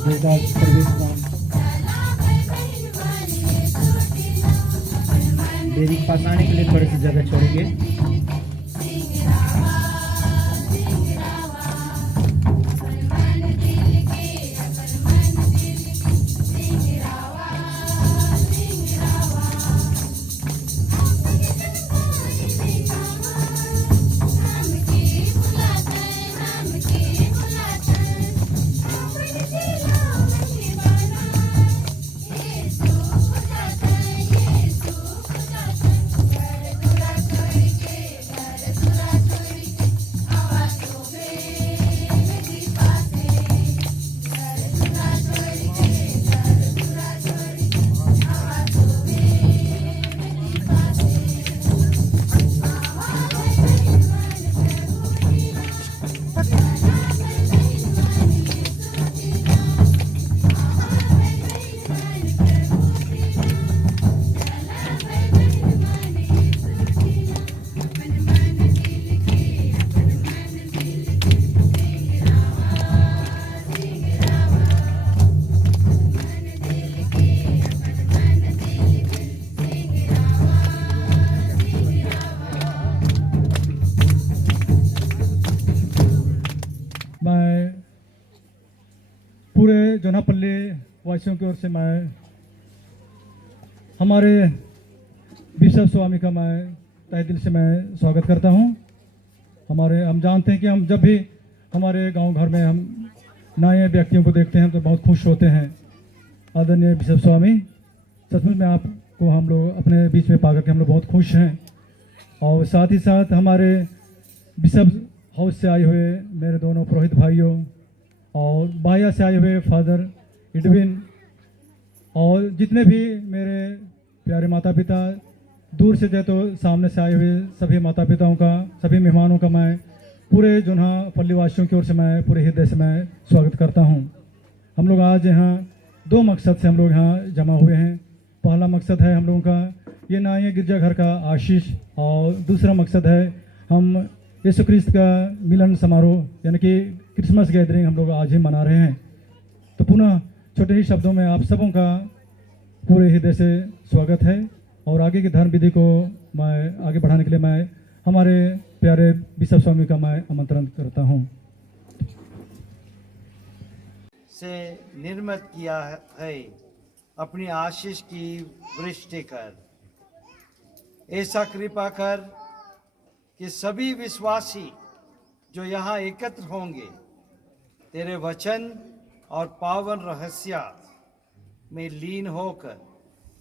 देवदास प्रवेश डेयरी के पास आने के लिए थोड़ी सी जगह छोड़ेंगे। मैं पूरे जोनापल्ली वासियों की ओर से मैं हमारे बिशप स्वामी का मैं तहे दिल से मैं स्वागत करता हूं। हम जानते हैं कि हम जब भी हमारे गांव घर में हम नए व्यक्तियों को देखते हैं तो बहुत खुश होते हैं। आदरणीय बिशप स्वामी, सचमुच में आपको हम लोग अपने बीच में पाकर के हम लोग बहुत खुश हैं। और साथ ही साथ हमारे बिशप हाउस से आए हुए मेरे दोनों पुरोहित भाइयों और बाया से आए हुए फादर इडविन और जितने भी मेरे प्यारे माता पिता, दूर से जो तो सामने से आए हुए सभी माता पिताओं का, सभी मेहमानों का मैं पूरे जोना पल्ली वासियों की ओर से मैं पूरे हृदय से मैं स्वागत करता हूं। हम लोग आज यहाँ दो मकसद से हम लोग यहाँ जमा हुए हैं। पहला मकसद है हम लोगों का ये नए गिरजाघर का आशीष और दूसरा मकसद है हम यीशु क्रिस्त का मिलन समारोह यानी कि क्रिसमस गैदरिंग हम लोग आज ही मना रहे हैं। तो पुनः छोटे ही शब्दों में आप सबों का पूरे हृदय से स्वागत है और आगे की धर्म विधि को मैं आगे बढ़ाने के लिए मैं हमारे प्यारे बिशप स्वामी का मैं आमंत्रण करता हूं। से निर्मित किया है अपनी आशीष की वृष्टि कर, ऐसा कृपा कर कि सभी विश्वासी जो यहाँ एकत्र होंगे तेरे वचन और पावन रहस्य में लीन होकर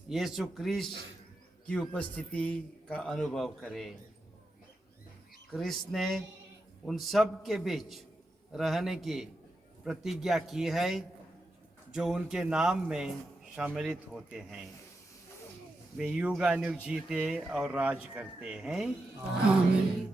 यीशु क्रिस्त की उपस्थिति का अनुभव करें। क्रिस्त ने उन सब के बीच रहने की प्रतिज्ञा की है जो उनके नाम में सम्मिलित होते हैं। वे युगानुयुग जीते और राज करते हैं। आमीन।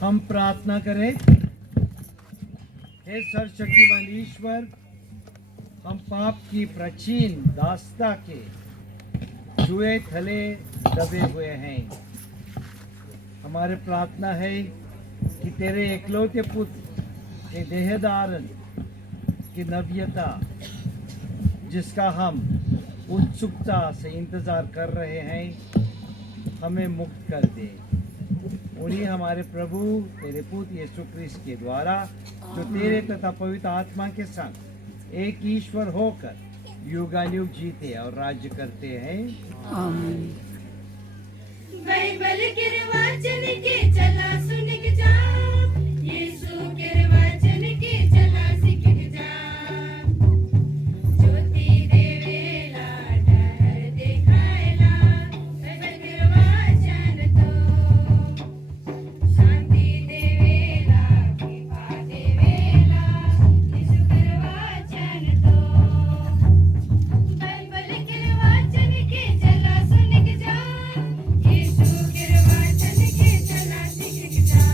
हम प्रार्थना करें। हे सर्वशक्तिमान ईश्वर, हम पाप की प्राचीन दास्ता के जुए थले दबे हुए हैं। हमारे प्रार्थना है कि तेरे एकलौते पुत्र के देहधारण की नव्यता जिसका हम उत्सुकता से इंतजार कर रहे हैं हमें मुक्त कर दे। उन्हीं हमारे प्रभु तेरे पुत्र यीशु क्रिस्त के द्वारा जो तेरे तथा पवित्र आत्मा के संग एक ईश्वर होकर युगानुयुग जीते और राज्य करते हैं। आमीन। बाइबल के वचन के चला सुन के जा, यीशु के वचन के चला सीख के जा। ज्योति देवेला डहर दिखाएला, बाइबल के वचन तो शांति देवेला कृपा देवेला, यीशु के वचन तो। बाइबल के वचन के चला सुन के जा, यीशु के वचन के चला सीख के जा।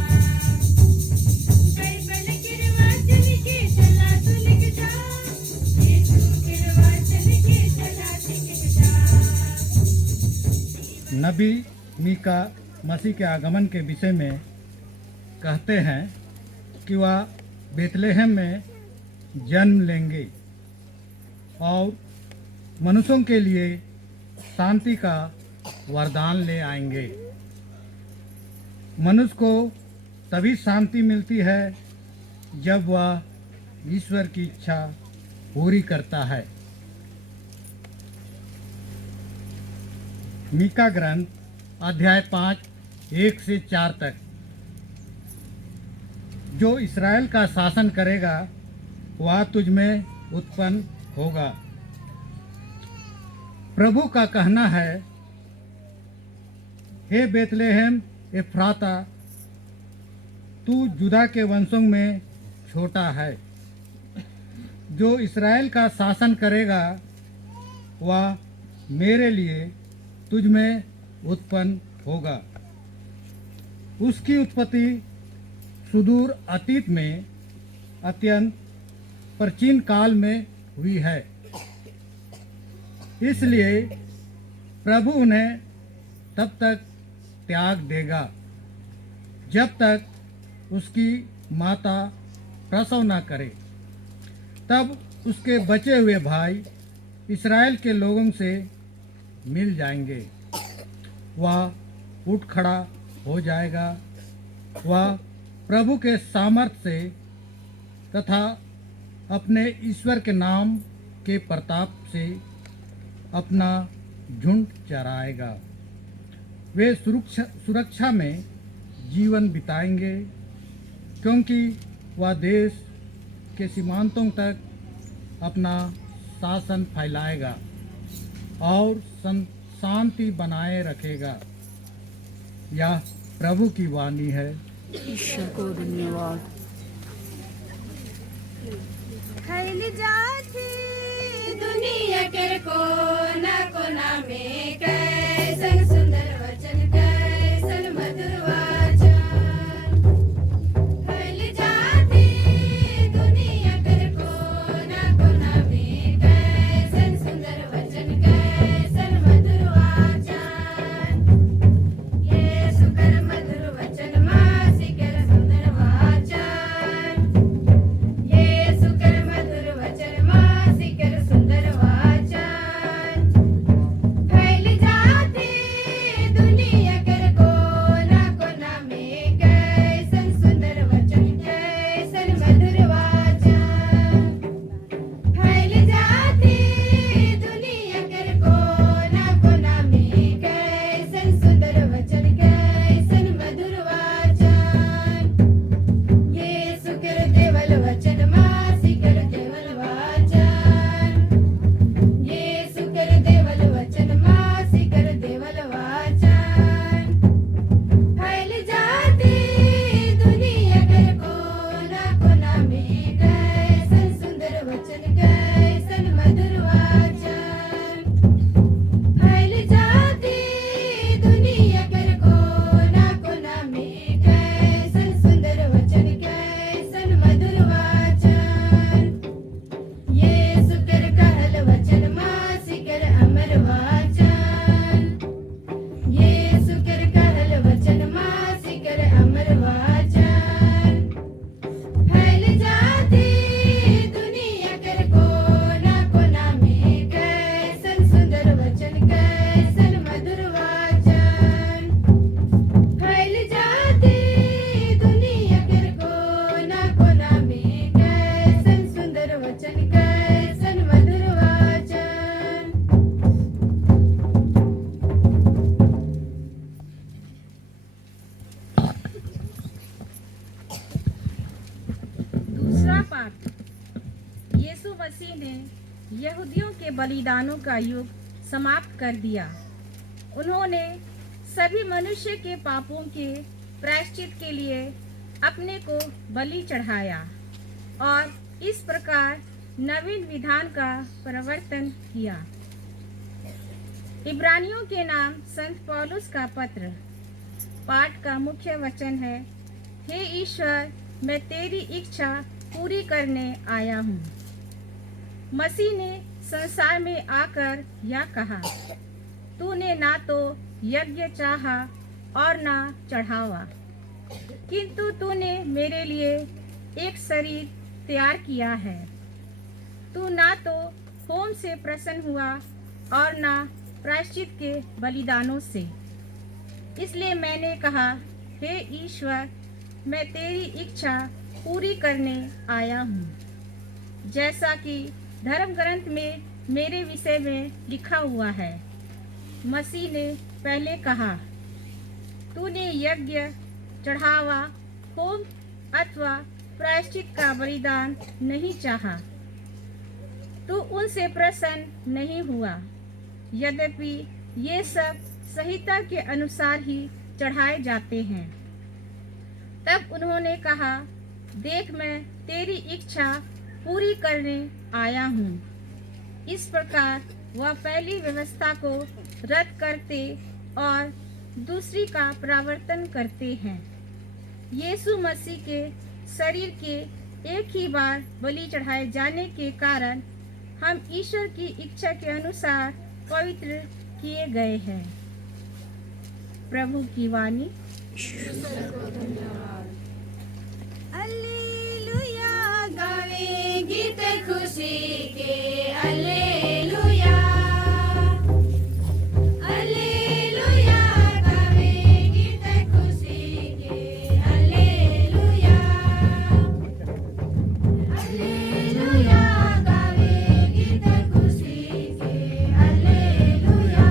बाइबल के वचन के चला सुन के जा, यीशु के वचन के चला सीख के जा। नबी मीका मसीह के आगमन के विषय में कहते हैं कि वह बेतलेहम में जन्म लेंगे और मनुष्यों के लिए शांति का वरदान ले आएंगे। मनुष्य को तभी शांति मिलती है जब वह ईश्वर की इच्छा पूरी करता है। मीका ग्रंथ अध्याय 5 1 से 4 तक। जो इस्राएल का शासन करेगा वह तुझ में उत्पन्न होगा। प्रभु का कहना है, हे बेतलेहम एफ्राता, तू जुदा के वंशों में छोटा है। जो इस्राएल का शासन करेगा वह मेरे लिए तुझ में उत्पन्न होगा। उसकी उत्पत्ति सुदूर अतीत में अत्यंत प्राचीन काल में हुई है, इसलिए प्रभु उन्हें तब तक त्याग देगा जब तक उसकी माता प्रसव न करे। तब उसके बचे हुए भाई इस्राएल के लोगों से मिल जाएंगे। वह उठ खड़ा हो जाएगा। वह प्रभु के सामर्थ्य से तथा अपने ईश्वर के नाम के प्रताप से अपना झुंड चराएगा। वे सुरक्षा में जीवन बिताएंगे, क्योंकि वह देश के सीमांतों तक अपना शासन फैलाएगा और शांति बनाए रखेगा। यह प्रभु की वाणी है। ईश्वर को धन्यवाद। फैल जाती दुनिया के कोना कोना में, कैसन सुंदर वचन, कैसन मधुर वचन। फैल जाती दुनिया के कोना कोना में, कैसन सुंदर वचन, कैसन मधुर वचन। यीशु कर मधुर वचन, मसीह कर सुंदर वचन। यीशु कर मधुर वचन, मसीह कर सुंदर वचन। फैल जा पाठ। यीशु मसीह ने यहूदियों के बलिदानों का युग समाप्त कर दिया। उन्होंने सभी मनुष्य के पापों के प्रायश्चित के लिए अपने को बलि चढ़ाया और इस प्रकार नवीन विधान का प्रवर्तन किया। इब्रानियों के नाम संत पौलुस का पत्र। पाठ का मुख्य वचन है, हे ईश्वर, मैं तेरी इच्छा पूरी करने आया हूँ। मसीह ने संसार में आकर यह कहा, तूने ना तो यज्ञ चाहा और ना चढ़ावा, किंतु तूने मेरे लिए एक शरीर तैयार किया है। तू ना तो होम से प्रसन्न हुआ और ना प्रायश्चित के बलिदानों से। इसलिए मैंने कहा, हे ईश्वर, मैं तेरी इच्छा पूरी करने आया हूँ। जैसा कि धर्म ग्रंथ में मेरे विषय में लिखा हुआ है। मसीह ने पहले कहा, तूने यज्ञ, चढ़ावा, होम अथवा प्रायश्चित का बलिदान नहीं चाहा। तू उनसे प्रसन्न नहीं हुआ, यद्यपि ये सब संहिता के अनुसार ही चढ़ाए जाते हैं। तब उन्होंने कहा, देख, मैं तेरी इच्छा पूरी करने आया हूँ। इस प्रकार वह पहली व्यवस्था को रद्द करते और दूसरी का प्रवर्तन करते हैं। यीशु मसीह के शरीर के एक ही बार बलि चढ़ाए जाने के कारण हम ईश्वर की इच्छा के अनुसार पवित्र किए गए हैं। प्रभु की वाणी। हालेलुया, गावे गीत खुशी के, हालेलुया, हालेलुया, गावे गीत खुशी के, हालेलुया, हालेलुया, गावे गीत खुशी के, हालेलुया।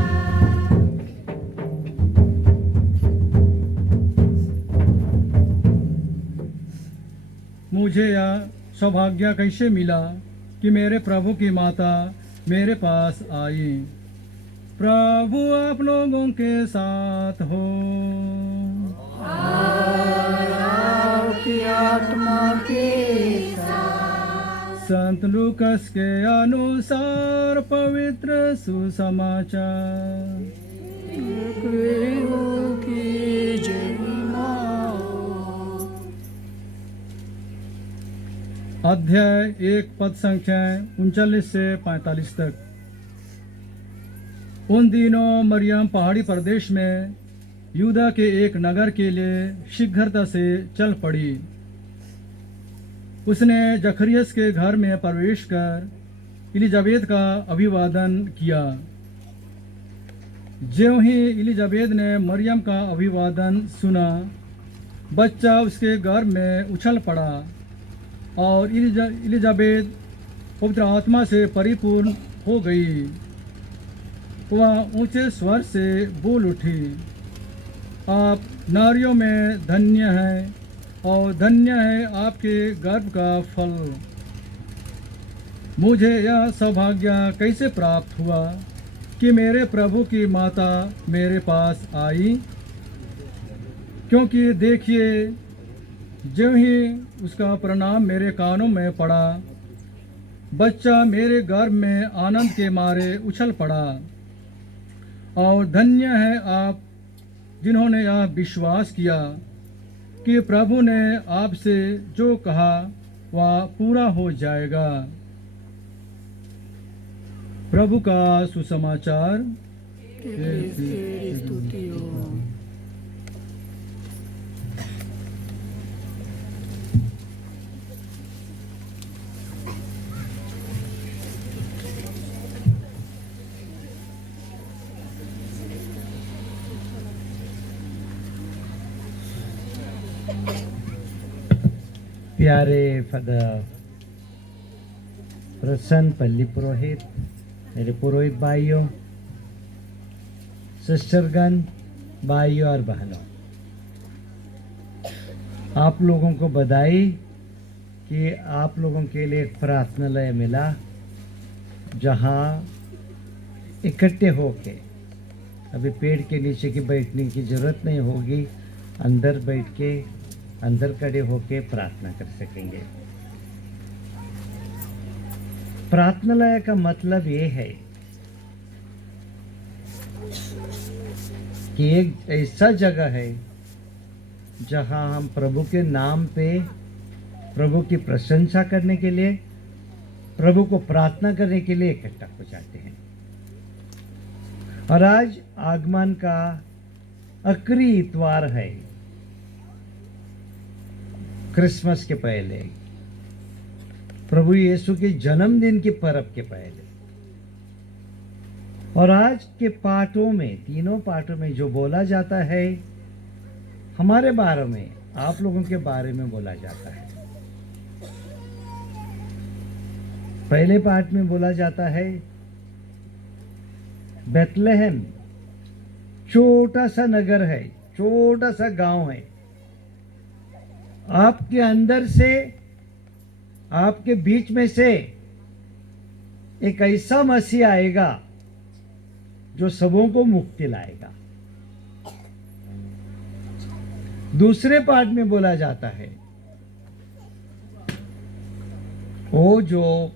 मुझे यह सौभाग्य कैसे मिला कि मेरे प्रभु की माता मेरे पास आई। प्रभु आप लोगों के साथ हो। आपकी आत्मा के साथ। संत लूकस के अनुसार पवित्र सुसमाचार। प्रभु की जय मां। अध्याय 1 पद संख्या 39 से 45 तक। उन दिनों मरियम पहाड़ी प्रदेश में यूदा के एक नगर के लिए शीघ्रता से चल पड़ी। उसने जखरियस के घर में प्रवेश कर इलिजाबेत का अभिवादन किया। ज्यों ही इलिजाबेत ने मरियम का अभिवादन सुना, बच्चा उसके गर्भ में उछल पड़ा और इलिजाबेत पवित्र आत्मा से परिपूर्ण हो गई। वह ऊंचे स्वर से बोल उठी, आप नारियों में धन्य हैं और धन्य है आपके गर्भ का फल। मुझे यह सौभाग्य कैसे प्राप्त हुआ कि मेरे प्रभु की माता मेरे पास आई, क्योंकि देखिए, ज्यों ही उसका प्रणाम मेरे कानों में पड़ा, बच्चा मेरे गर्भ में आनंद के मारे उछल पड़ा। और धन्य है आप जिन्होंने यह विश्वास किया कि प्रभु ने आपसे जो कहा वह पूरा हो जाएगा। प्रभु का सुसमाचार। तेरी स्तुति हो। प्यारे फादर प्रसन्न पल्ली पुरोहित, मेरे पुरोहित भाइयों, सिस्टरगण, भाइयों और बहनों, आप लोगों को बधाई कि आप लोगों के लिए एक प्रार्थनालय मिला जहाँ इकट्ठे होके, अभी पेड़ के नीचे की बैठने की जरूरत नहीं होगी, अंदर बैठ के, अंदर खड़े होके प्रार्थना कर सकेंगे। प्रार्थनालय का मतलब ये है कि एक ऐसा जगह है जहां हम प्रभु के नाम पे, प्रभु की प्रशंसा करने के लिए, प्रभु को प्रार्थना करने के लिए इकट्ठा हो जाते हैं। और आज आगमन का आखिरी इतवार है, क्रिसमस के पहले, प्रभु यीशु के जन्मदिन के पर्व के पहले। और आज के पाठों में, तीनों पाठों में जो बोला जाता है, हमारे बारे में, आप लोगों के बारे में बोला जाता है। पहले पाठ में बोला जाता है बेथलेहम छोटा सा नगर है, छोटा सा गांव है। आपके अंदर से, आपके बीच में से एक ऐसा मसीह आएगा जो सबों को मुक्ति लाएगा। दूसरे पाठ में बोला जाता है वो जो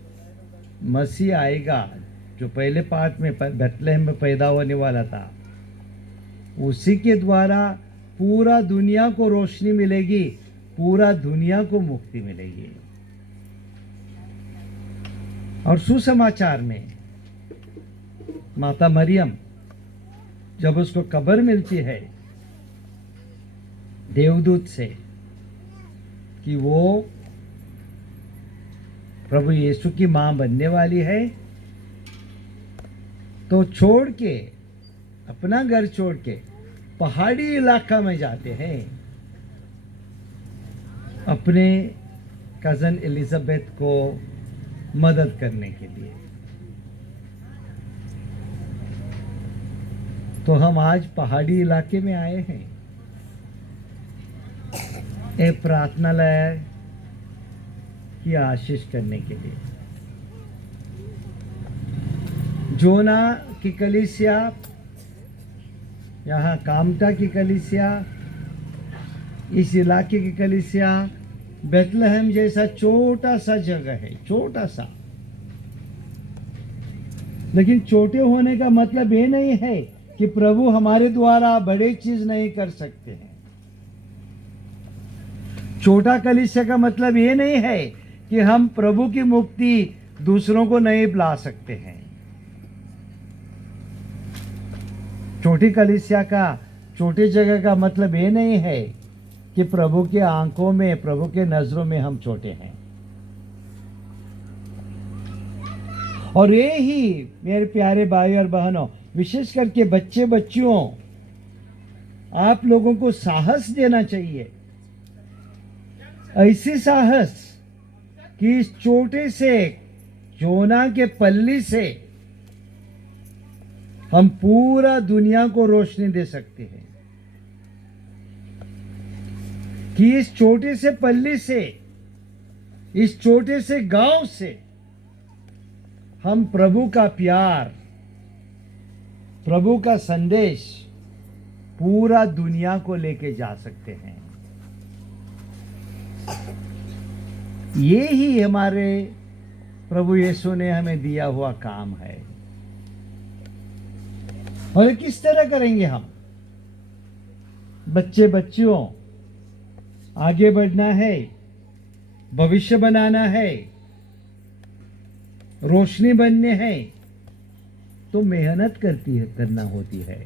मसीह आएगा, जो पहले पाठ में बेथलेहम में पैदा होने वाला था, उसी के द्वारा पूरा दुनिया को रोशनी मिलेगी, पूरा दुनिया को मुक्ति मिलेगी। और सुसमाचार में माता मरियम, जब उसको खबर मिलती है देवदूत से कि वो प्रभु यीशु की मां बनने वाली है, तो छोड़ के, अपना घर छोड़ के पहाड़ी इलाका में जाते हैं अपने कजन एलिजाबेथ को मदद करने के लिए। तो हम आज पहाड़ी इलाके में आए हैं, एक प्रार्थनालय की आशीष करने के लिए। जोना की कलीसिया, यहाँ कामटा की कलीसिया, इस इलाके की कलीसिया बेथलेहम जैसा छोटा सा जगह है, छोटा सा। लेकिन छोटे होने का मतलब ये नहीं है कि प्रभु हमारे द्वारा बड़े चीज नहीं कर सकते हैं। छोटा कलीसिया का मतलब ये नहीं है कि हम प्रभु की मुक्ति दूसरों को नहीं ला सकते हैं। छोटी कलीसिया का, छोटी जगह का मतलब ये नहीं है कि प्रभु के आंखों में, प्रभु के नजरों में हम छोटे हैं। और ये ही मेरे प्यारे भाई और बहनों, विशेष करके बच्चे बच्चियों, आप लोगों को साहस देना चाहिए, ऐसी साहस कि इस छोटे से जोना के पल्ली से हम पूरा दुनिया को रोशनी दे सकते हैं, कि इस छोटे से पल्ली से, इस छोटे से गांव से हम प्रभु का प्यार, प्रभु का संदेश पूरा दुनिया को लेके जा सकते हैं। ये ही हमारे प्रभु यीशु ने हमें दिया हुआ काम है। और किस तरह करेंगे हम? बच्चे बच्चियों, आगे बढ़ना है, भविष्य बनाना है, रोशनी बनने हैं, तो मेहनत करना होती है।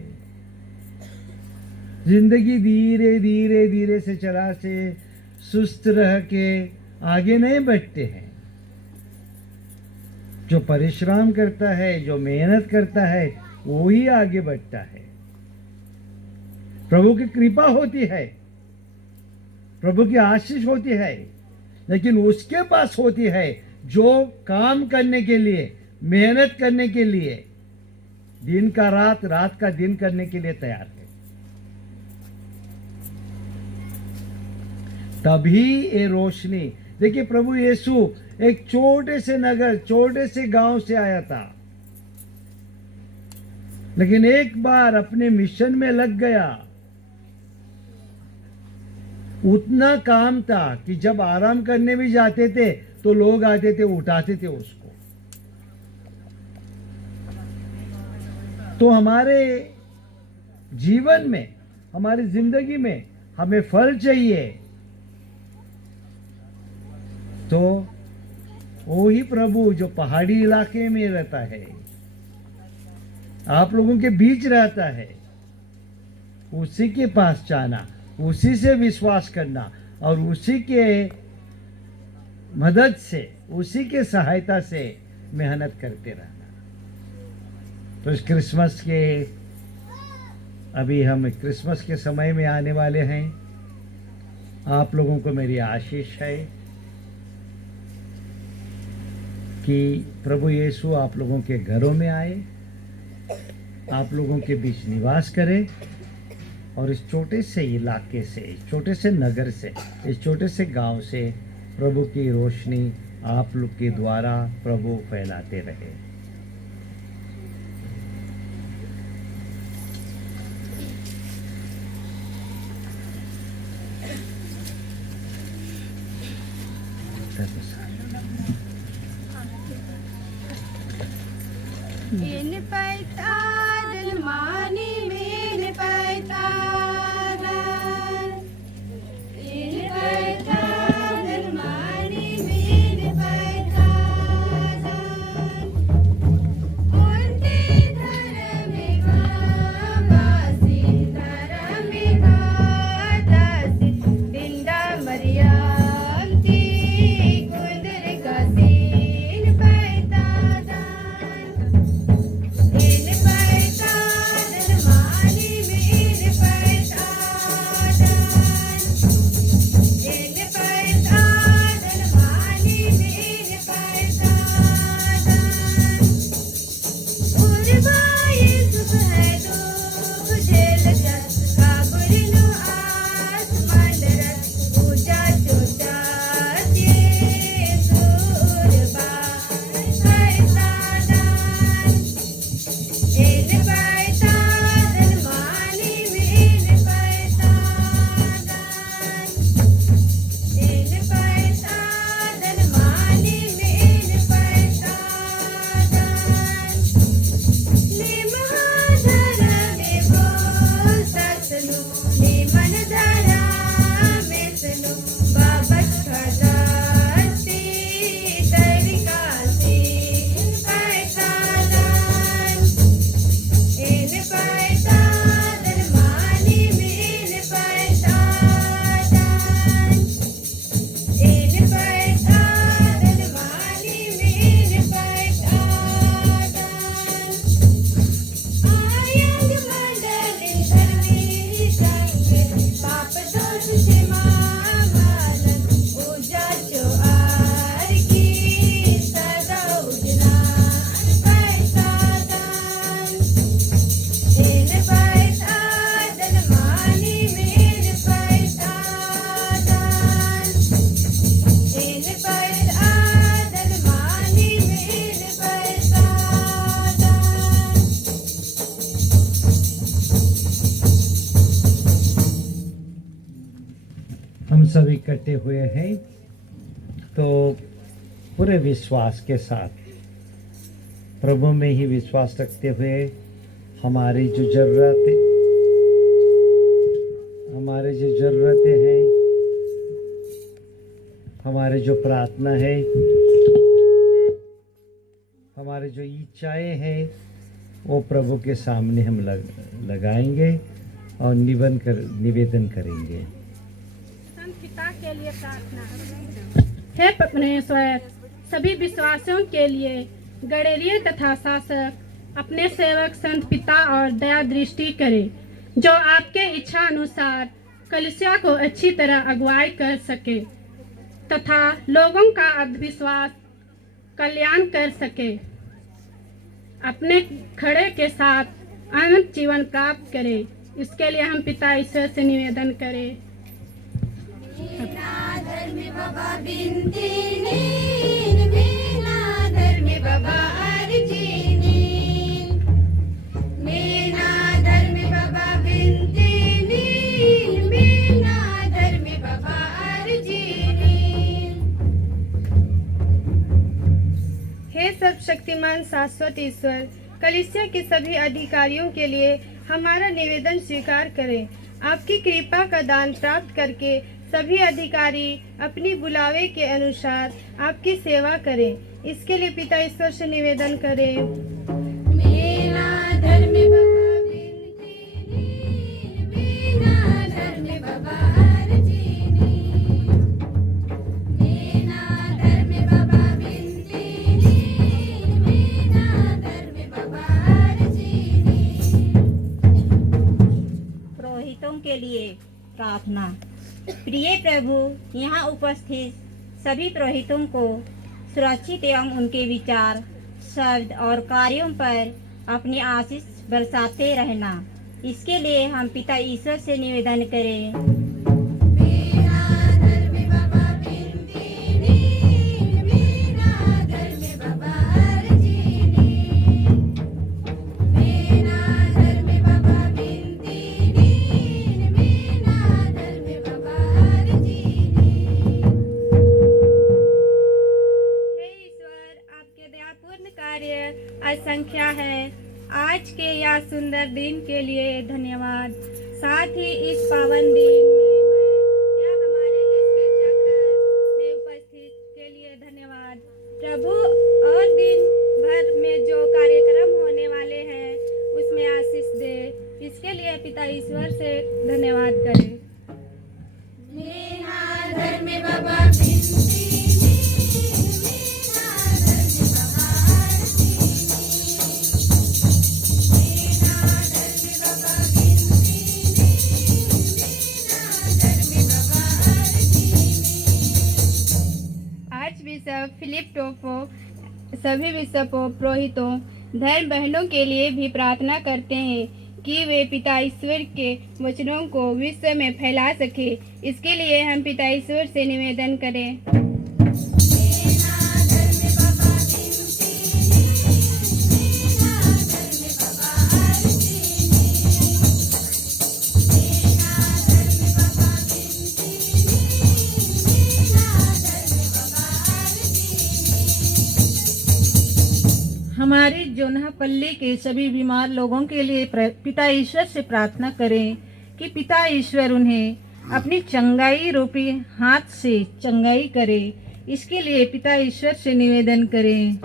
जिंदगी धीरे धीरे धीरे से चला से सुस्त रह के आगे नहीं बढ़ते हैं। जो परिश्रम करता है, जो मेहनत करता है, वो ही आगे बढ़ता है। प्रभु की कृपा होती है, प्रभु की आशीष होती है, लेकिन उसके पास होती है जो काम करने के लिए, मेहनत करने के लिए, दिन का रात, रात का दिन करने के लिए तैयार है। तभी ये रोशनी देखिए प्रभु यीशु एक छोटे से नगर, छोटे से गांव से आया था, लेकिन एक बार अपने मिशन में लग गया। उतना काम था कि जब आराम करने भी जाते थे तो लोग आते थे, उठाते थे उसको। तो हमारे जीवन में, हमारी जिंदगी में हमें फल चाहिए, तो वो ही प्रभु जो पहाड़ी इलाके में रहता है, आप लोगों के बीच रहता है, उसी के पास जाना, उसी से विश्वास करना और उसी के मदद से, उसी के सहायता से मेहनत करते रहना। तो इस क्रिसमस के, अभी हम क्रिसमस के समय में आने वाले हैं। आप लोगों को मेरी आशीष है कि प्रभु यीशु आप लोगों के घरों में आए, आप लोगों के बीच निवास करे और इस छोटे से इलाके से, इस छोटे से नगर से, इस छोटे से गांव से प्रभु की रोशनी आप लोग के द्वारा प्रभु फैलाते रहे। इन पैतादल मानी मेन पैतादल, इन पैतादल मानी मेन पैतादल, उनके धर्म का वासी, धर्म का दासी, बिंदा मरियम की कुंदर का सीन पैतादल। इन पैतादल मानी मेन पैतादल, इन पैतादल मानी मेन पैतादल, उर्वाई सुबह दो जेल जस काबुल नु आसमान रस पूजा चोटा ये सुरबा पैतादल। इन पैतादल मानी मेन पैतादल, इन पैतादल मानी मेन पैतादल, निमहा धरा में बोलता सुनो, निमन धरा में सुनो, बाबत खजाती तरीकाती पैतादल। इन पैतादल मानी मेन पैतादल, इन पैतादल मानी मेन पैतादल, आयंग मंडल धर्मी संग, पाप दोष क्षमा मालन, पूजा चो आर की सदा उजनार पैतादल। इन पैतादल मानी मेन पैतादल, इन पैतादल मानी मेन पैतादल। हम सब इकट्ठे हुए हैं, तो पूरे विश्वास के साथ, प्रभु में ही विश्वास रखते हुए हमारी जो जरूरतें हैं, हमारे जो प्रार्थना है, हमारे जो इच्छाएं हैं, वो प्रभु के सामने हम लगाएंगे और निवेदन करेंगे। संत पिता के लिए प्रार्थना। हे परमेश्वर, सभी विश्वासियों के लिए गणेरिय तथा शासक अपने सेवक संत पिता और दया दृष्टि करे, जो आपके इच्छा अनुसार कलीसिया को अच्छी तरह अगुवाई कर सके तथा लोगों का अंधविश्वास कल्याण कर सके, अपने खड़े के साथ अनंत जीवन प्राप्त करे। इसके लिए हम पिता ईश्वर से निवेदन करें। धर्म बाबा बिनती नीन मीना धर्म बाबा अर्जी नीन मीना धर्म बाबा बिनती नीन मीना धर्म बाबा अर्जी नीन। हे सब शक्तिमान शाश्वत ईश्वर, कलीसिया के सभी अधिकारियों के लिए हमारा निवेदन स्वीकार करें। आपकी कृपा का दान प्राप्त करके सभी अधिकारी अपनी बुलावे के अनुसार आपकी सेवा करें। इसके लिए पिता ईश्वर से निवेदन करें। मीना धर्म बाबा बिनती नीन मीना धर्म बाबा अर्जी नीन मीना धर्म बाबा बिनती नीन मीना धर्म बाबा अर्जी नीन। पुरोहितों के लिए प्रार्थना। प्रिय प्रभु, यहाँ उपस्थित सभी पुरोहितों को सुरक्षित एवं उनके विचार, शब्द और कार्यों पर अपनी आशीष बरसाते रहना, इसके लिए हम पिता ईश्वर से निवेदन करें। मीना धर्म बाबा बिनती नीन मीना धर्म बाबा अर्जी नीन मीना धर्म बाबा बिनती नीन मीना धर्म बाबा अर्जी नीन। हे ईश्वर, आपके दयापूर्ण कार्य असंख्य है। आज के यह सुंदर दिन के लिए धन्यवाद। साथ ही इस पावन दिन में या हमारे इस गिरजाघर में उपस्थित के लिए धन्यवाद। प्रभु, और दिन भर में जो कार्यक्रम होने वाले हैं उसमें आशीष दे, इसके लिए पिता ईश्वर से धन्यवाद करें। मीना धर्म बाबा बिनती नीन मीना धर्म बाबा अर्जी मीना धर्म बाबा बिनती नीन मीना धर्म बाबा अर्जी आज बिशप फिलिप टोफो सभी बिशपों, पुरोहितों, धर्म बहनों के लिए भी प्रार्थना करते हैं कि वे पिता ईश्वर के वचनों को विश्व में फैला सके। इसके लिए हम पिता ईश्वर से निवेदन करें। मीना धर्म बाबा बिनती मीना धर्म बाबा अर्जी मीना धर्म बाबा बिनती मीना धर्म बाबा अर्जी। हमारे जोन्हापल्ली के सभी बीमार लोगों के लिए पिता ईश्वर से प्रार्थना करें कि पिता ईश्वर उन्हें अपनी चंगाई रूपी हाथ से चंगाई करे। इसके लिए पिता ईश्वर से निवेदन करें।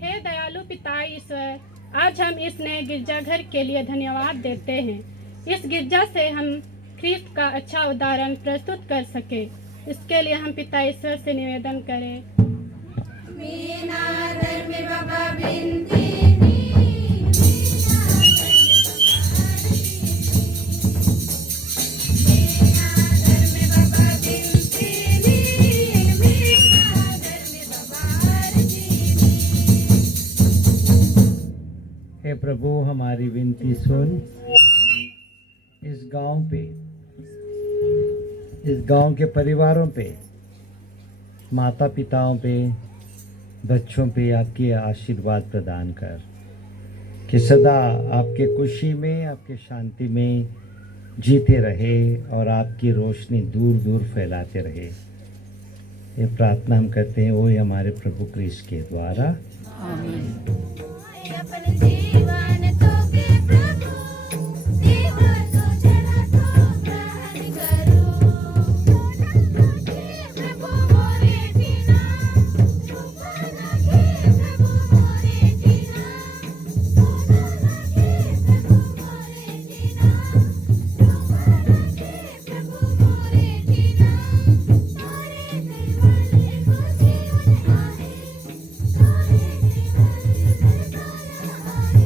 हे दयालु पिता ईश्वर, आज हम इस नए गिरजाघर के लिए धन्यवाद देते हैं। इस गिरजा से हम ख्रिस्त का अच्छा उदाहरण प्रस्तुत कर सके। इसके लिए हम पिता ईश्वर से निवेदन करें। मीना धर्म बाबा बिनती नीन मीना धर्म बाबा बिनती नीन मीना धर्म बाबा अर्जी नीन। हे प्रभु, हमारी विनती सुन। इस गांव के परिवारों पे, माता पिताओं पे, बच्चों पे आपकी आशीर्वाद प्रदान कर कि सदा आपके खुशी में, आपके शांति में जीते रहे और आपकी रोशनी दूर दूर फैलाते रहे। ये प्रार्थना हम करते हैं वो हमारे प्रभु क्रिस्ट के द्वारा। अपन जीवन तो के प्रभु देवा तो चला तो ग्रहण करो। प्रभु मोरे टीना रूपा लगे प्रभु मोरे टीना सोना लगे प्रभु मोरे टीना रूपा लगे प्रभु मोरे टीना तारे निर्मल को जीवन आए तारे निर्मल करताना आए।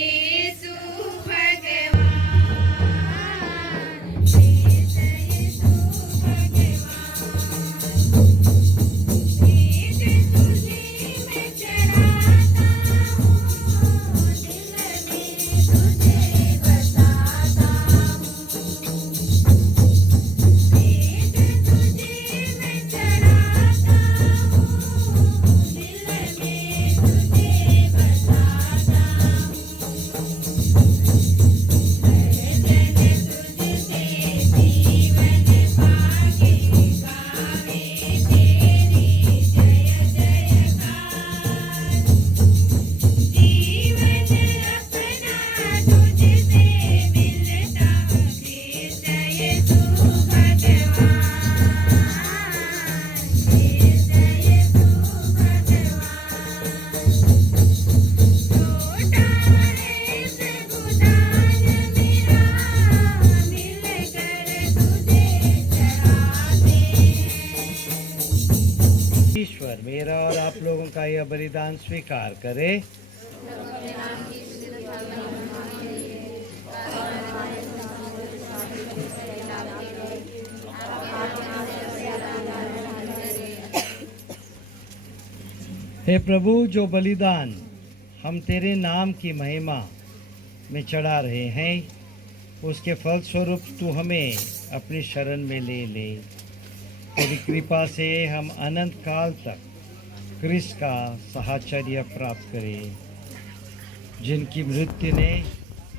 यीशु भगवान यीशु भगवान मैं तुझे में चढ़ाता हूँ दिल में तुझे बसाता हूँ मैं तुझे में चढ़ाता हूँ दिल में तुझे बसाता हूँ ईश्वर मेरा और आप लोगों का यह बलिदान स्वीकार करे। हे प्रभु, जो बलिदान हम तेरे नाम की महिमा में चढ़ा रहे हैं, उसके फलस्वरूप तू हमें अपनी शरण में ले ले। तेरी कृपा से हम अनंत काल तक क्रिस्त का साहचर्य प्राप्त करें, जिनकी मृत्यु ने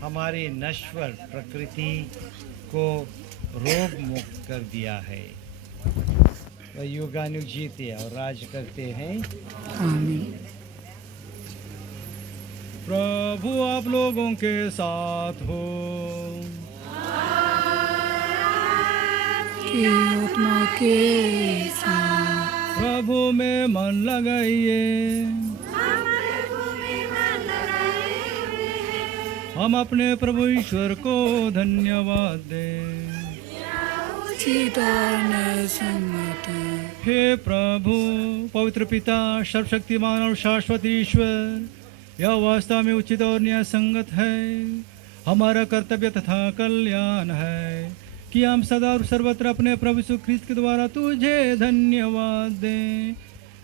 हमारी नश्वर प्रकृति को रोग मुक्त कर दिया है। वह युगानुयुग जीते और राज करते हैं। आमीन। प्रभु आप लोगों के साथ हो। की आत्मा के साथ। प्रभु में मन लगाइए। हम अपने प्रभु ईश्वर को धन्यवाद दें। हे प्रभु, पवित्र पिता, सर्वशक्तिमान और शाश्वत ईश्वर, यह वास्तव में उचित और न्याय संगत है। हमारा कर्तव्य तथा कल्याण है कि हम सदा और सर्वत्र अपने प्रभु यीशु ख्रीस्त के द्वारा तुझे धन्यवाद दें।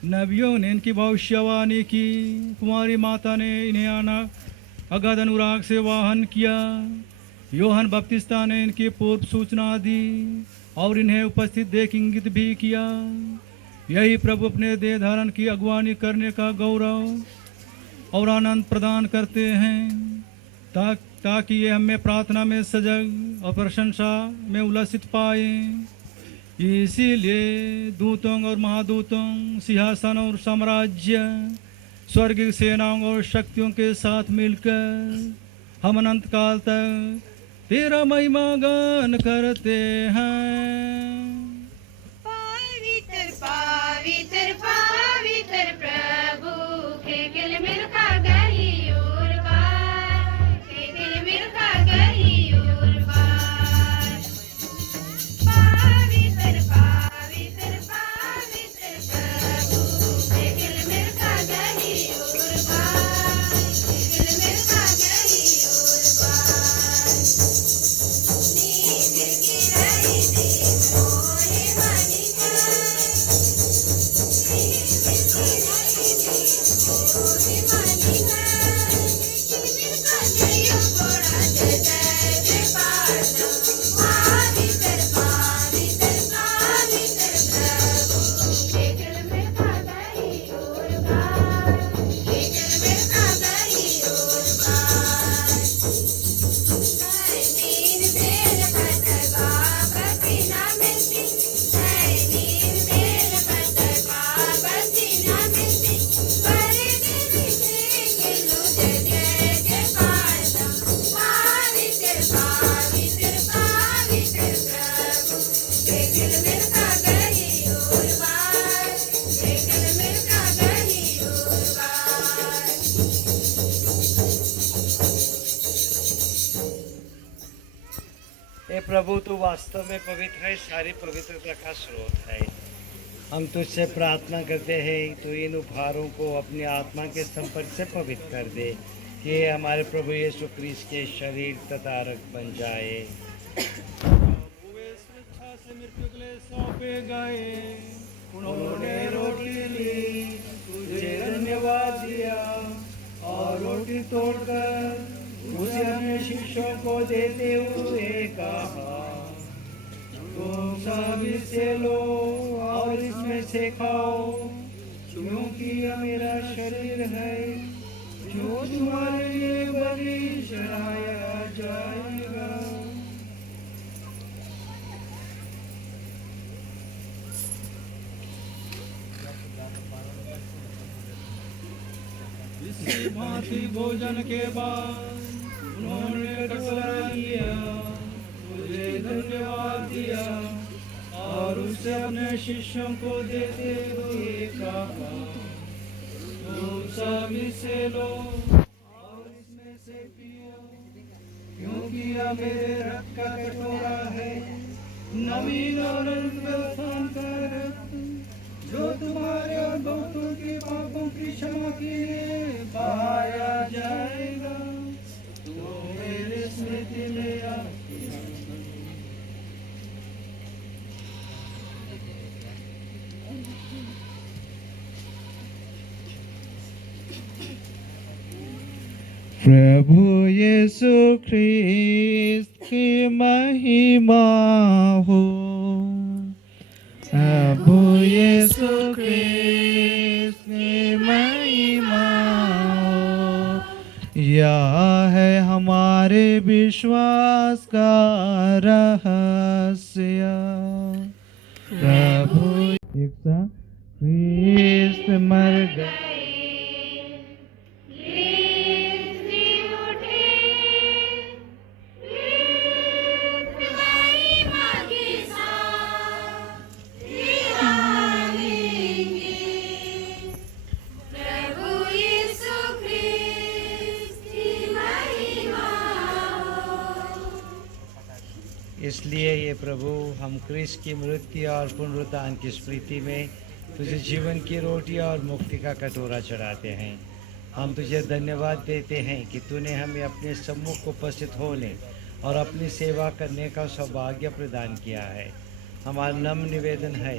नबियों ने इनकी भविष्यवाणी की, कुमारी माता ने इन्हें अगाध अनुराग से वाहन किया। यूहन्ना बपतिस्ता ने इनकी पूर्व सूचना दी और इन्हें उपस्थित देख इंगित भी किया। यही प्रभु अपने देह धारण की अगुवानी करने का गौरव और आनंद प्रदान करते हैं, ताकि ये हमें प्रार्थना में सजग और प्रशंसा में उल्लसित पाए। इसीलिए दूतों और महादूतों, सिंहासन और साम्राज्य, स्वर्गीय सेनाओं और शक्तियों के साथ मिलकर हम अनंत काल तक तेरा महिमा गान करते हैं। पवित्र पवित्र पवित्र प्रभु के किल मिलखा गई और बार, के किल मिलखा गई और बार। पवित्र पवित्र पवित्र प्रभु के किल मिलखा गई और बार, के किल मिलखा गई और बार। नींद गिराई दिन प्रभु तू वास्तव में पवित्र है, सारी पवित्रता का स्रोत है। हम तुझसे प्रार्थना करते हैं तो इन उपहारों को अपनी आत्मा के संपर्क से पवित्र कर दे कि ये हमारे प्रभु यीशु क्रिस्त के शरीर तथा रक्त बन जाए। वे स्वेच्छा से मृत्यु के लिए सौंपे गए। उन्होंने रोटी ली, तुझे धन्यवाद दिया और रोटी तोड़कर उसे अपने शिष्यों को देते हुए कहा, तुम सब इसे लो और इसमें से खाओ, क्योंकि यह मेरा शरीर है जो तुम्हारे लिए बलि चढ़ाया जाएगा। इसी भांति भोजन के बाद उन्होंने कटोरा लिया, तुझे धन्यवाद दिया और उसे अपने शिष्यों को देते हुए कहा, तुम सब इसे लो और इसमें से पियो, क्योंकि यह मेरे रक्त का कटोरा है, नवीन और अनंत का रक्त, जो तुम्हारे और बहुतों के पापों की क्षमा के लिए बहाया जाएगा। तो मेरे स्मृति में प्रभु यीशु ख्रिस्त की महिमा हो। प्रभु यीशु ख्रिस्त की महिमा हो। यह है हमारे विश्वास का रहस्य। प्रभु यीशु ख्रिस्त मर गए, इसलिए ये प्रभु हम क्रिस्त की मृत्यु और पुनरुत्थान की स्मृति में तुझे जीवन की रोटी और मुक्ति का कटोरा चढ़ाते हैं। हम तुझे धन्यवाद देते हैं कि तूने हमें अपने सम्मुख उपस्थित होने और अपनी सेवा करने का सौभाग्य प्रदान किया है। हमारा नम्र निवेदन है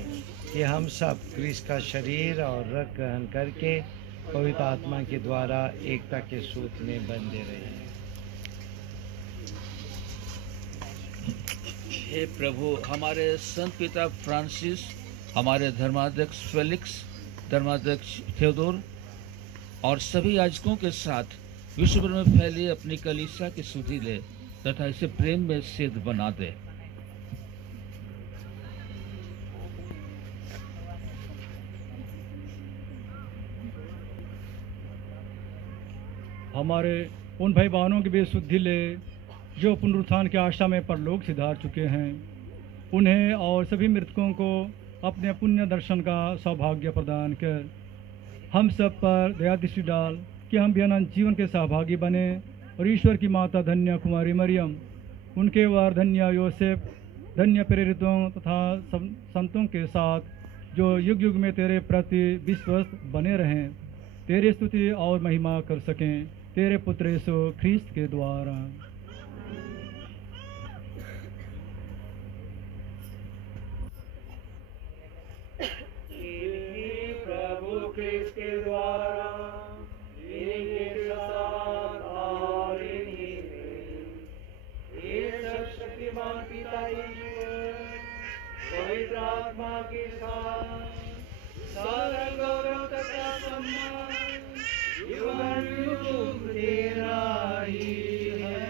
कि हम सब क्रिस्त का शरीर और रक्त ग्रहण करके पवित्र आत्मा के द्वारा एकता के सूत्र में बंधे रहें। हे प्रभु, हमारे संत पिता फ्रांसिस, हमारे धर्माध्यक्ष फेलिक्स, धर्माध्यक्ष थियोडोर और सभी याजकों के साथ विश्व भर में फैली अपनी कलीसिया की सुधि ले तथा इसे प्रेम में सिद्ध बना दे। हमारे उन भाई बहनों की भी शुद्धि ले जो पुनरुत्थान की आशा में परलोक सिधार चुके हैं। उन्हें और सभी मृतकों को अपने पुण्य दर्शन का सौभाग्य प्रदान कर हम सब पर दया दृष्टि डाल कि हम भी अनंत जीवन के सहभागी बने और ईश्वर की माता धन्य कुमारी मरियम, उनके वर धन्य योसेफ, धन्य प्रेरितों तथा संतों के साथ जो युग युग में तेरे प्रति विश्वस्त बने रहें, तेरी स्तुति और महिमा कर सकें तेरे पुत्र यीशु ख्रीस्त के द्वारा। प्रभु ख्रीस्त के द्वारा इनके साथ और इन्हीं में ये सर्वशक्तिमान पिता ईश्वर पवित्र आत्मा के साथ सारा गौरव तथा सम्मान युग तेरा ही है।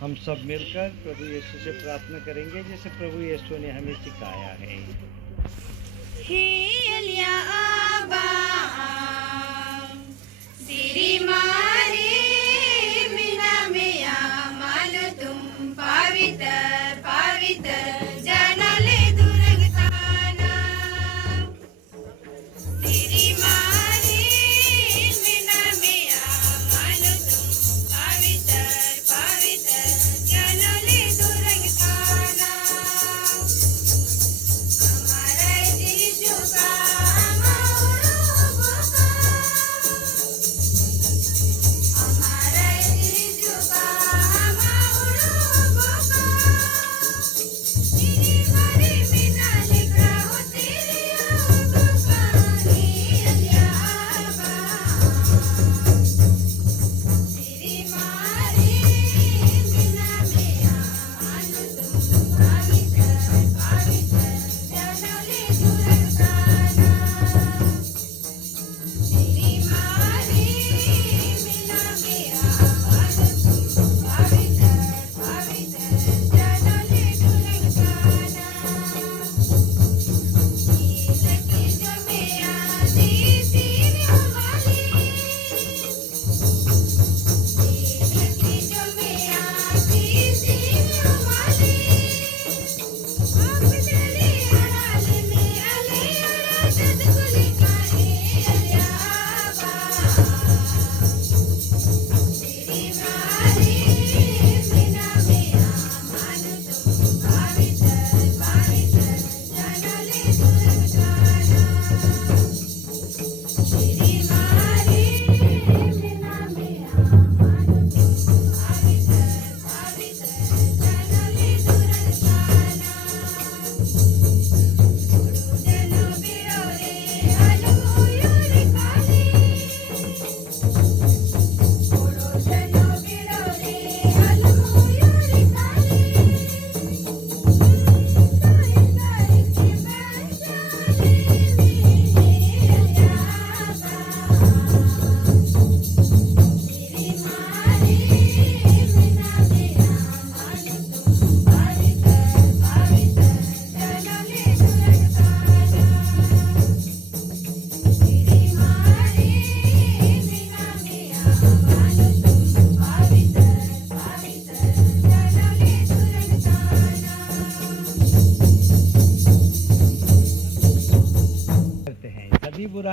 हम सब मिलकर प्रभु यीशु से प्रार्थना करेंगे जैसे प्रभु यीशु ने हमें सिखाया है। Hilia Abba Siri Mari Mina Meya Manutum Pavitar Pavitar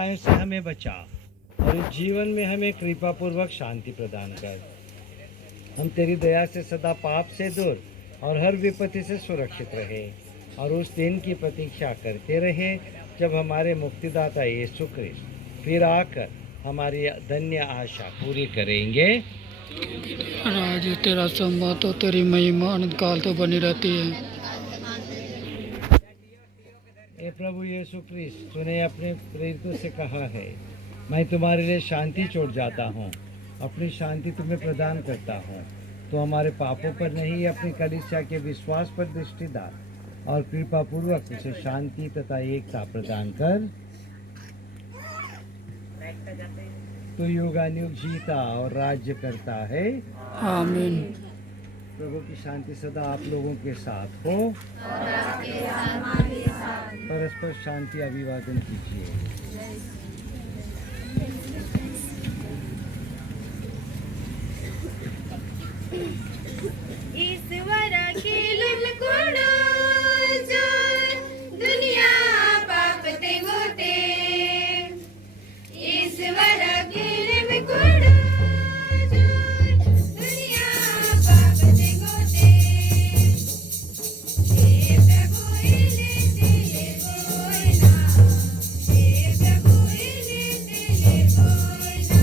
बुराई से हमें बचा और इस जीवन में हमें कृपा पूर्वक शांति प्रदान कर। हम तेरी दया से सदा पाप से दूर और हर विपत्ति से सुरक्षित रहे और उस दिन की प्रतीक्षा करते रहे जब हमारे मुक्तिदाता यीशु क्रिस्त फिर आकर हमारी धन्य आशा पूरी करेंगे। राज्य तेरा संवाद तो तेरी महिमा अनंत काल तो बनी रहती है। ए प्रभु यीशु क्रिस्त, तूने अपने प्रेरितों से कहा है, मैं तुम्हारे लिए शांति छोड़ जाता हूँ, अपनी शांति तुम्हें प्रदान करता हूँ। तो हमारे पापों पर नहीं, अपनी कलीसिया के विश्वास पर दृष्टि डाल और कृपा पूर्वक उसे शांति तथा एकता प्रदान कर। तो युगानुयुग जीता और राज्य करता है। आमीन। प्रभु की शांति सदा आप लोगों के साथ हो। परस्पर शांति अभिवादन कीजिए। ईश्वर अखिल गुण जो दुनिया पाप ते गोते, ईश्वर अखिल गुण जो दुनिया पाप ते गोते, हे प्रभु इले तेले बोलना, हे प्रभु इले तेले बोलना,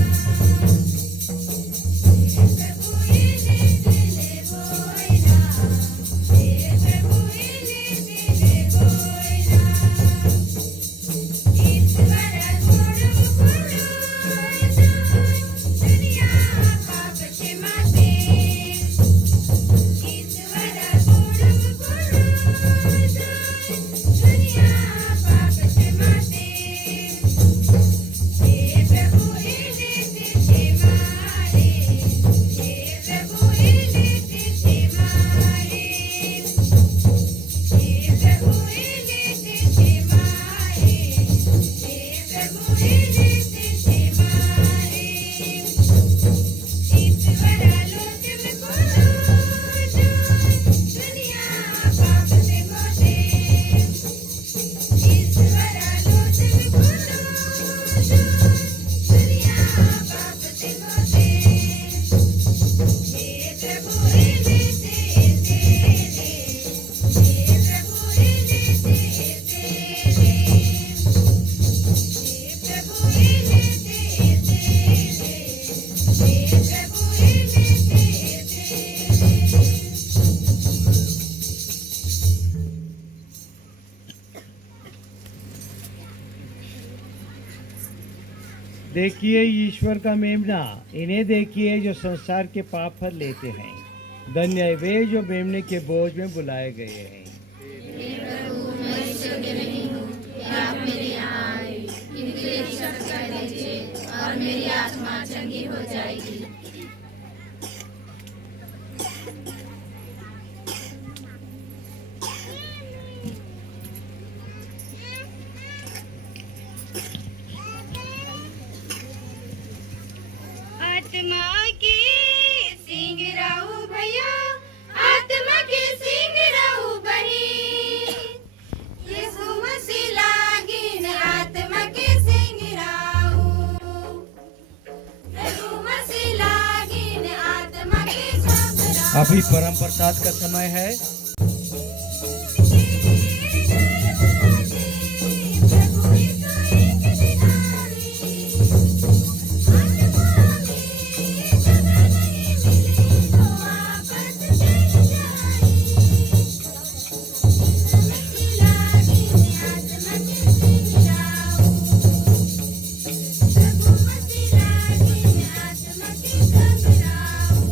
हे प्रभु इले तेले बोलना, हे प्रभु इले तेले बोलना, ईश्वर गुण जो दुनिया पाप क्षमा दे, ईश्वर गुण जो दुनिया पाप क्षमा दे, हे प्रभु इले तेरे मारे, हे प्रभु इले तेरे मारे, हे प्रभु इले तेरे मारे, हे प्रभु इले तेरे मारे, ईश्वर लो तुमको जो दुनिया पाप से गोते, ईश्वर लो तुमको जो दुनिया पाप से गोते, हे प्रभु इले तेरे, हे प्रभु इले तेरे, हे प्रभु इले तेरे, हे प्रभु इले तेरे। देखिए ईश्वर का मेमना, इन्हें देखिए जो संसार के पाप पर लेते हैं। धन्य है वे जो मेमने के बोझ में बुलाए गए हैं। आत्मा के सिंह राहु भैया, आत्मा के सिंह राहु बही, यीशु मसीह लागिन आत्मा के सिंह राहु, प्रभु मसीह लागिन आत्मा के सब राहु। अभी परम प्रसाद का समय है। प्रभु यीशु एक दिन आवे, आत्मा में जगह नहीं मिली तो वापस चली जाए, मसीह लागिन आत्मा के सिंह राहु, प्रभु मसीह लागिन आत्मा के सब राहु,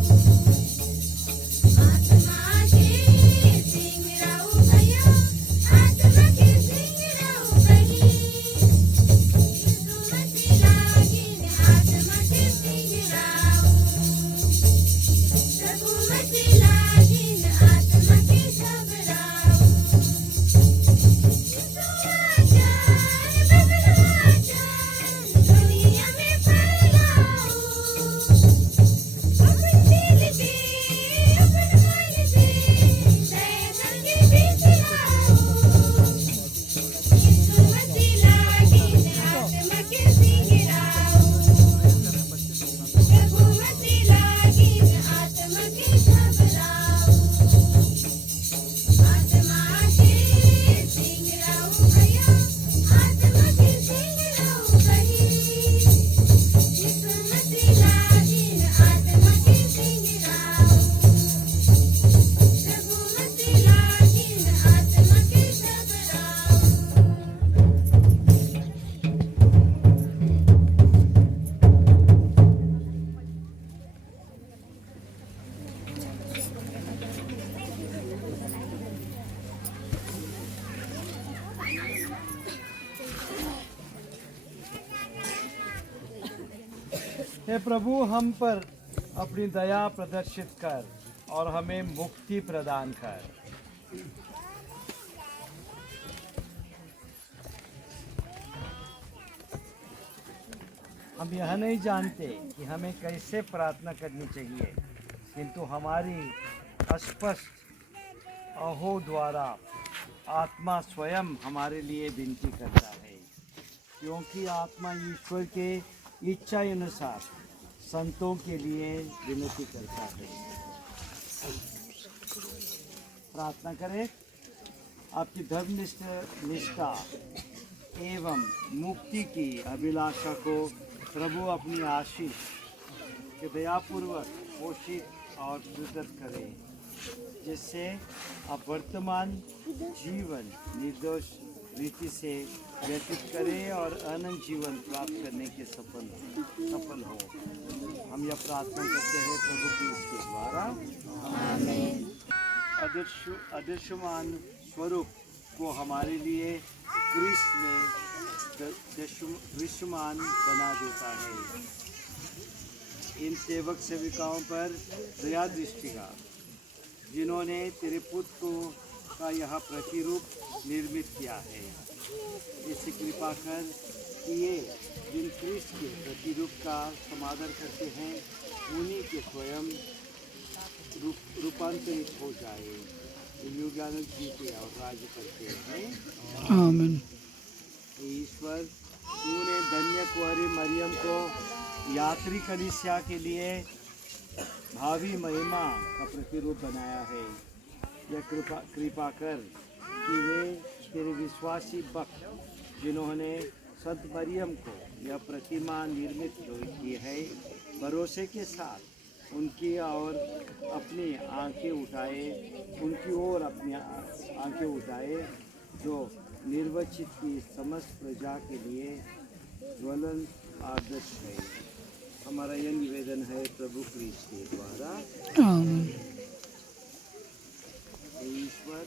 आत्मा के हे प्रभु, हम पर अपनी दया प्रदर्शित कर और हमें मुक्ति प्रदान कर। हम यह नहीं जानते कि हमें कैसे प्रार्थना करनी चाहिए, किंतु हमारी अस्पष्ट अहो द्वारा आत्मा स्वयं हमारे लिए विनती करता है, क्योंकि आत्मा ईश्वर के इच्छा अनुसार संतों के लिए विनती करता है। प्रार्थना करें। आपकी धर्मनिष्ठ निष्ठा एवं मुक्ति की अभिलाषा को प्रभु अपनी आशीष के दयापूर्वक पोषित और प्रदत्त करें, जिससे आप वर्तमान जीवन निर्दोष रीति से व्यतीत करें और अनंत जीवन प्राप्त करने के सफल हो। हम यह प्रार्थना करते हैं प्रभु क्रिस्त के द्वारा। अदृश्यमान स्वरूप को हमारे लिए क्रिस्त में दृश्यमान बना देता है। इन सेवक सेविकाओं पर दया दृष्टि का, जिन्होंने तेरे पुत्र का यह प्रतिरूप निर्मित किया है, इससे कृपा कर कि ये जिन क्रिस्त के प्रतिरूप का समादर करते हैं उन्हीं के स्वयं रूपांतरित हो जाए, युगानुग जीते और राज्य करते हैं। आमीन। ईश्वर, तूने धन्य कुंवारी मरियम को यात्री कलीसिया के लिए भावी महिमा का प्रतिरूप बनाया है। यह कृपा कर कि वे तेरे विश्वासी भक्त, जिन्होंने संत मरियम को यह प्रतिमा निर्मित की है, भरोसे के साथ उनकी ओर अपनी आंखें उठाए, जो निर्वाचित की समस्त प्रजा के लिए ज्वलंत आदर्श है। हमारा यह निवेदन है प्रभु क्रिस्त के द्वारा। आमीन। ईश्वर,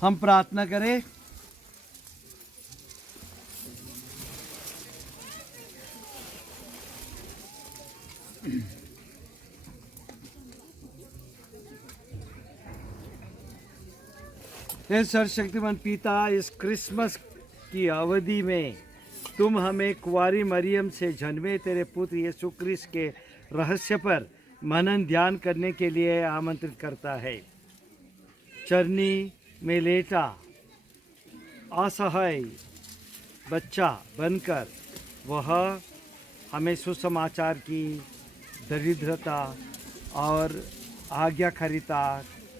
हम प्रार्थना करें। हे सर्वशक्तिमान पिता, इस क्रिसमस की अवधि में तुम हमें कुंवारी मरियम से जन्मे तेरे पुत्र यीशु क्रिस्त के रहस्य पर मनन ध्यान करने के लिए आमंत्रित करता है। चरनी में लेटा असहाय बच्चा बनकर वह हमें सुसमाचार की दरिद्रता और आज्ञाकारिता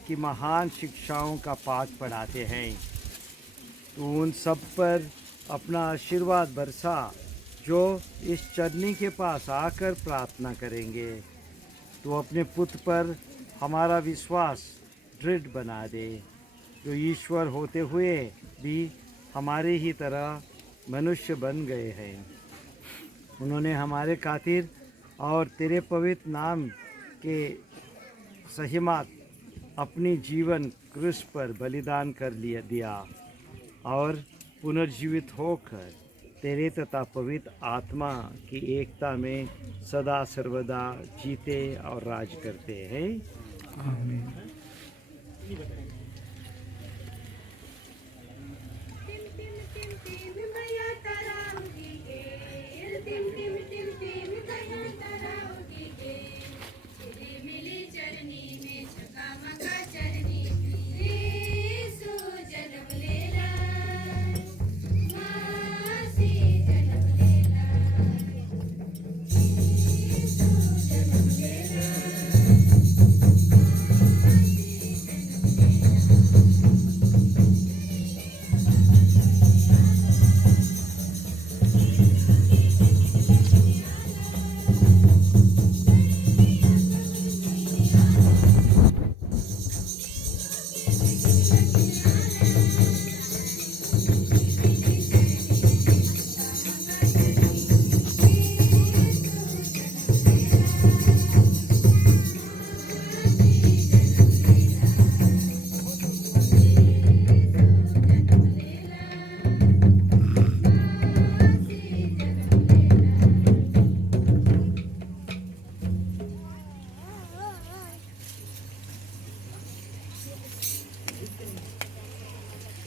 की महान शिक्षाओं का पाठ पढ़ाते हैं। तो उन सब पर अपना आशीर्वाद बरसा जो इस चरनी के पास आकर प्रार्थना करेंगे। तो अपने पुत्र पर हमारा विश्वास दृढ़ बना दे, जो ईश्वर होते हुए भी हमारे ही तरह मनुष्य बन गए हैं। उन्होंने हमारे खातिर और तेरे पवित्र नाम के सहिमात अपनी जीवन क्रूस पर बलिदान कर दिया और पुनर्जीवित होकर तेरे तथा पवित्र आत्मा की एकता में सदा सर्वदा जीते और राज करते हैं। आमीन।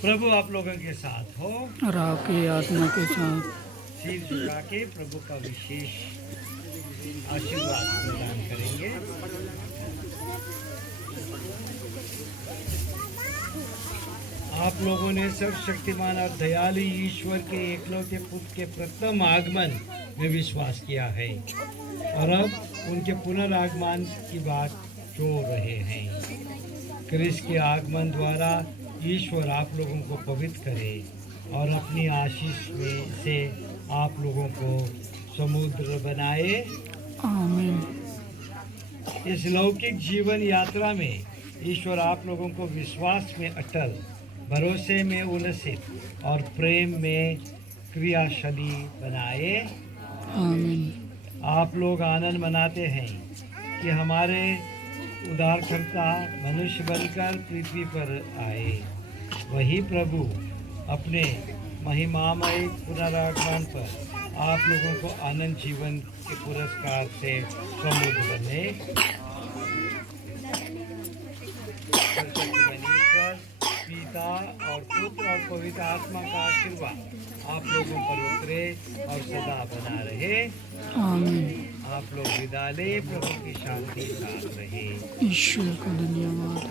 प्रभु आप लोगों के साथ हो। और आपकी आत्मा के साथ। सिर झुका के प्रभु का विशेष आशीर्वाद प्रदान करेंगे। आप लोगों ने सर्वशक्तिमान और दयालु ईश्वर के एकलौते पुत्र के प्रथम आगमन में विश्वास किया है और अब उनके पुनरागमन की बात जोड़ रहे हैं। क्रिस्त के आगमन द्वारा ईश्वर आप लोगों को पवित्र करे और अपनी आशीष में से आप लोगों को समुद्र बनाए। आमीन। इस लौकिक जीवन यात्रा में ईश्वर आप लोगों को विश्वास में अटल, भरोसे में उल्लसित और प्रेम में क्रियाशीली बनाए। आमीन। आप लोग आनंद मनाते हैं कि हमारे उद्धारकर्ता मनुष्य बनकर पृथ्वी पर आए। वही प्रभु अपने महिमामय पुनरागमन पर आप लोगों को आनंद जीवन के पुरस्कार से समृद्ध बने। ईश्वर पिता और पुत्र और पवित्र आत्मा का आशीर्वाद आप लोगों पर उतरे और सदा बना रहे। आमीन। आप लोग विदा ले, प्रभु की शांति साथ रहे। ईश्वर का धन्यवाद।